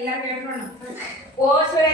ಎಲ್ಲರೂ ಹೇಳ್ಕೊಂಡು ಓ ಸ್ವರ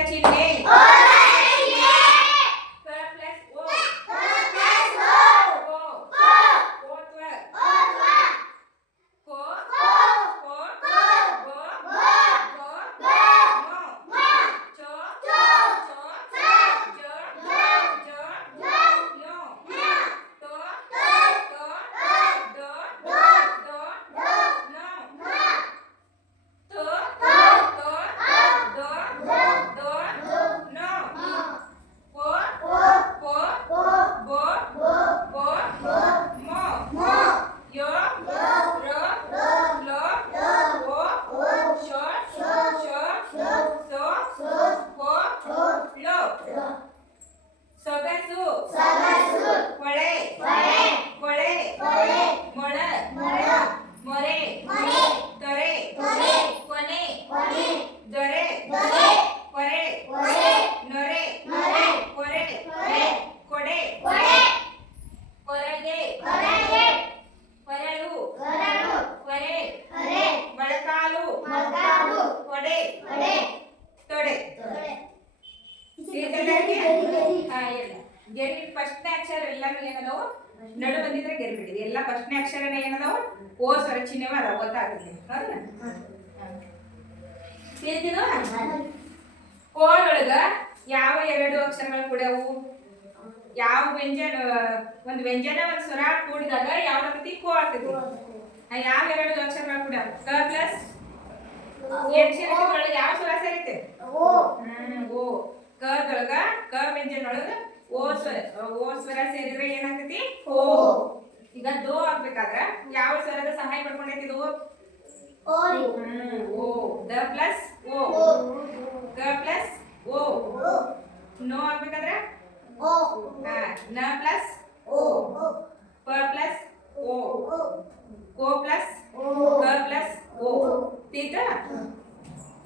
ಕೊಡೆ ತೊಡೆ. ಗೆರಿ ಫಸ್ಟ್ನೇ ಅಕ್ಷರ ಎಲ್ಲಾನು ಏನದಾವು? ನಡು ಬಂದಿದ್ರೆ ಗೆರಿ ಬಿಡಿದೆ ಎಲ್ಲ ಫಸ್ಟ್ನೇ ಅಕ್ಷರನೇ ಏನದಾವು? ಓ ಸ್ವರ ಚಿಹ್ನೆ ಅದಾವ ಗೊತ್ತಾಗುತ್ತೆ ಹೌದಾ ಕೋಳೊಳಗ ಯಾವ ಎರಡು ಅಕ್ಷರಗಳು ಕೂಡವು ಯಾವ ವ್ಯಂಜನ ಒಂದು ವ್ಯಂಜನ ಒಂದು ಸ್ವರ ಕೂಡಿದಾಗ ಯಾವ ರೀತಿ ಕೋ ಆಗ್ತದೆ ಯಾವ ಎರಡು ಅಕ್ಷರಗಳು ಕೂಡ ಕ ಪ್ಲಸ್ ಅಕ್ಷರದೊಳಗೆ ಯಾವ ಸ್ವರ ಸೇರುತ್ತೆ ಹ್ಮ್, ಓ. ಕದೊಳಗ ಕ ವ್ಯಂಜನೊಳಗ ಓ ಸ್ವರ. ಓ ಸ್ವರ ಸೇರಿದ್ರೆ ಏನಾಗ್ತೈತಿ? ಓ ಈಗ ದೋ ಆಗ್ಬೇಕಾದ್ರ ಯಾವ ಸ್ವರದ ಸಹಾಯ ಪಡ್ಕೊಂಡೈತಿ ಇದು ಓ ದ ಪ್ಲಸ್ ಓ. ಕ ಪ್ಲಸ್ ಓ. ನೋ ಆಗ್ಬೇಕಾದ್ರ? ಓ. ನ ಪ್ಲಸ್ ಓ. ಪ ಪ್ಲಸ್ ಓ. ಕೋ ಪ್ಲಸ್ ಕ ಪ್ಲಸ್ ಓ. ತೀತ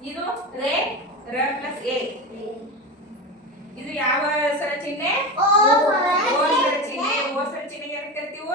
ಇದು ರೇ ರ ಪ್ಲಸ್ ಎ. ಇದು ಯಾವ ಸರ ಚಿಹ್ನೆ ಓ ಸರ ಚಿಹ್ನೆ ಓ ಸರ ಚಿಹ್ನೆ ಏನಕ್ಕೆ ಕರಿತೀವಿ